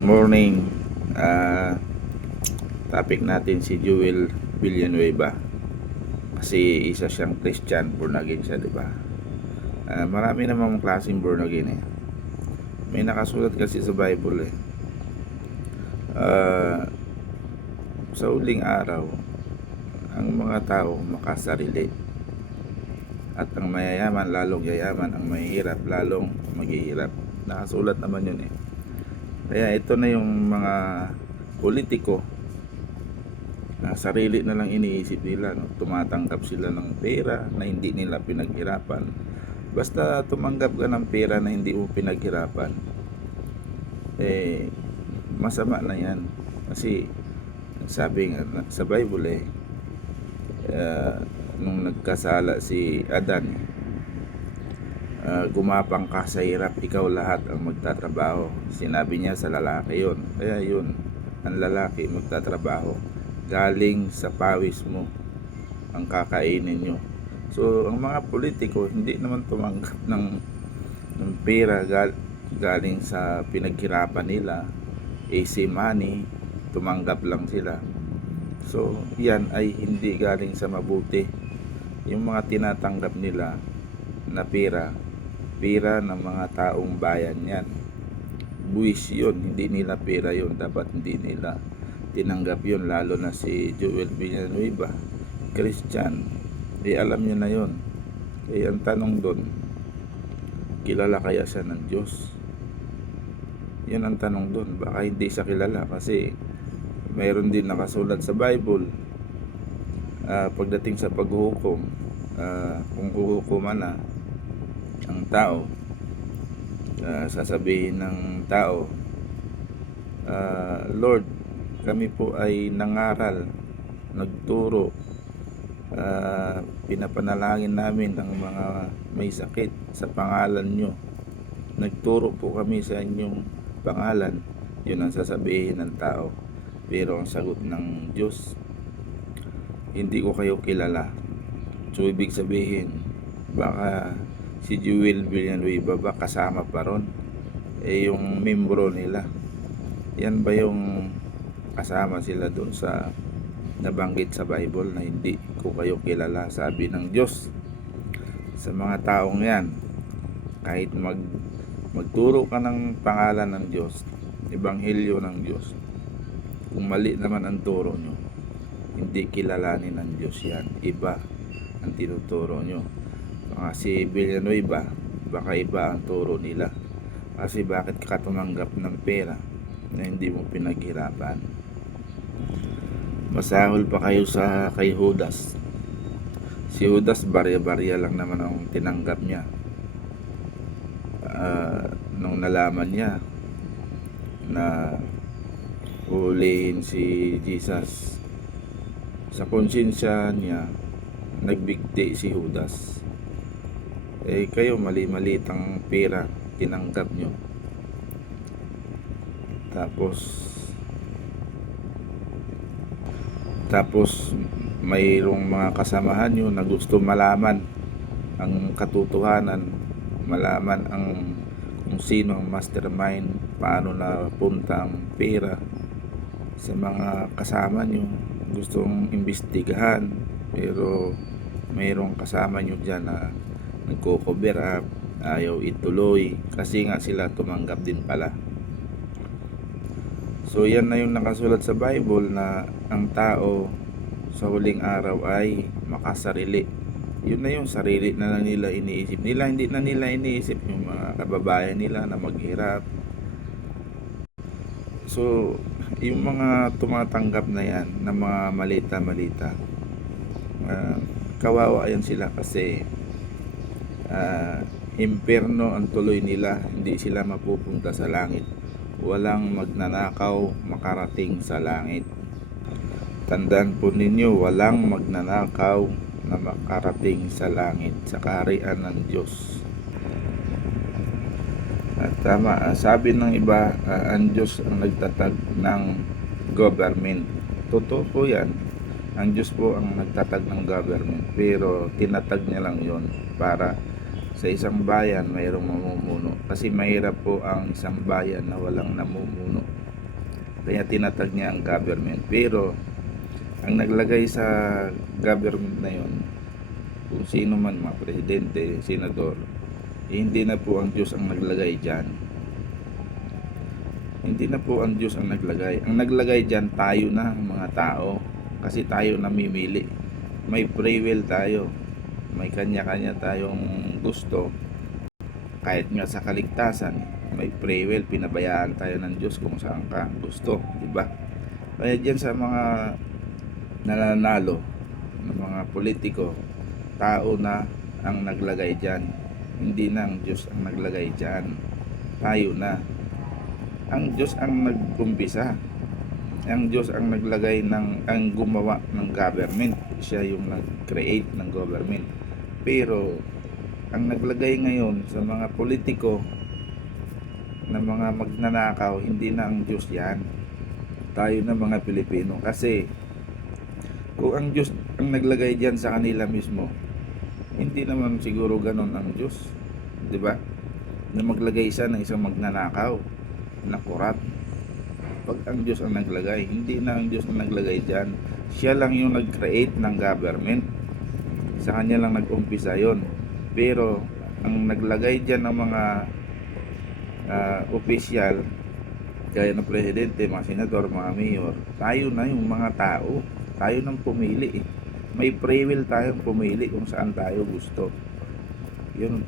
Morning. ah Topic natin si Joel Villanueva kasi isa siyang Christian, born again siya, di ba? Marami namang klaseng born again eh. May nakasulat kasi sa Bible eh. Ah, sa huling araw, ang mga tao makasarili at ang mayayaman lalong yayaman, ang mahihirap lalong maghihirap. Nakasulat naman yun eh. Kaya ito na yung mga politiko na sarili na lang iniisip nila, no? Tumatanggap sila ng pera na hindi nila pinaghirapan. Basta tumanggap ka ng pera na hindi mo pinaghirapan, eh masama na yan. Kasi sabi nga sa Bible uh, nung nagkasala si Adan, gumapang ka sa hirap, ikaw lahat ang magtatrabaho. Sinabi niya sa lalaki yon. Kaya yun, ang lalaki magtatrabaho, galing sa pawis mo ang kakainin nyo. So ang mga politiko hindi naman tumanggap ng pera galing sa pinaghirapan nila, easy money, tumanggap lang sila. So yan ay hindi galing sa mabuti. Yung mga tinatanggap nila na pera ng mga taong bayan yan. Buwis yun, hindi nila pera yun. Dapat hindi nila tinanggap yun, lalo na si Joel Villanueva, Christian. Alam niya na yun. Kaya ang tanong doon, kilala kaya siya ng Diyos? Yun ang tanong doon. Baka hindi siya kilala kasi mayroon din nakasulat sa Bible, pagdating sa paghuhukom, kung huhukuman na ang tao, sasabihin ng tao, Lord, kami po ay nangaral, nagturo, pinapanalangin namin ang mga may sakit sa pangalan nyo, nagturo po kami sa inyong pangalan. Yun ang sasabihin ng tao. Pero ang sagot ng Diyos, hindi ko kayo kilala. So ibig sabihin, baka si Joel Villanueva ba kasama pa ron yung membro nila? Yan ba yung kasama sila doon sa nabanggit sa Bible na hindi ko kayo kilala, sabi ng Diyos sa mga taong yan? Kahit magturo ka ng pangalan ng Diyos, ebanghelyo ng Diyos, kung mali naman ang turo nyo, hindi kilalanin ng Diyos yan. Iba ang tinuturo nyo. Mga si Villanueva, baka iba ang turo nila. Kasi bakit ka tumanggap ng pera na hindi mo pinaghirapan? Masahol pa kayo sa kay Judas. Si Judas barya-barya lang naman ang tinanggap niya. Nung nalaman niya na hulihin si Jesus, sa konsensya niya nagbigti si Judas. Kayo mali-maliit ang pera tinanggap nyo, tapos mayroong mga kasamahan nyo na gusto malaman ang katotohanan, malaman kung sino ang mastermind, paano napunta ang pera sa mga kasama nyo. Gustong imbestigahan, pero mayroong kasama nyo dyan na nagko-cover up, ayaw ituloy kasi nga sila tumanggap din pala. So yan na yung nakasulat sa Bible, na ang tao sa huling araw ay makasarili. Yun na yung sarili na lang nila iniisip nila, hindi na nila iniisip yung mga kababayan nila na maghirap. So yung mga tumatanggap na yan na mga malita-malita, kawawa yan sila kasi impyerno ang tuloy nila, hindi sila mapupunta sa langit. Walang magnanakaw makarating sa langit. Tandaan po ninyo, walang magnanakaw na makarating sa langit, sa kaharian ng Diyos. At tama, sabi ng iba, ang Diyos ang nagtatag ng government. Totoo po yan, ang Diyos po ang nagtatag ng government, pero tinatag niya lang yon para sa isang bayan mayroong mamumuno. Kasi mahirap po ang isang bayan na walang namumuno. Kaya tinatag niya ang government. Pero ang naglagay sa government na yon, kung sino man, mga presidente, senador, hindi na po ang Diyos ang naglagay dyan. Hindi na po ang Diyos ang naglagay. Ang naglagay dyan, tayo na, mga tao. Kasi tayo namimili. May free will tayo. May kanya-kanya tayong gusto. Kahit nga sa kaligtasan, may free will. Pinabayaan tayo ng Diyos kung saan ka gusto. Diba? Kaya dyan sa mga nananalo ng mga politiko, tao na ang naglagay dyan. Hindi na ang Diyos ang naglagay dyan. Tayo na. Ang Diyos ang nag-umpisa. Ang Diyos ang naglagay ang gumawa ng government. Siya yung nag-create ng government. Pero ang naglagay ngayon sa mga politiko na mga magnanakaw, hindi na ang Diyos yan. Tayo na mga Pilipino. Kasi kung ang Diyos ang naglagay dyan sa kanila mismo, hindi naman siguro ganon ang Diyos. Diba? Na maglagay siya ng isang magnanakaw na kurat. Pag ang Diyos ang naglagay, hindi na ang Diyos ang naglagay dyan. Siya lang yung nag-create ng government. Sa kanya lang nag-umpisa yon. Pero ang naglagay dyan ng mga opisyal, gaya ng presidente, mga senador, mga mayor, tayo na yung mga tao. Tayo nang pumili. May free will tayong pumili kung saan tayo gusto. Yun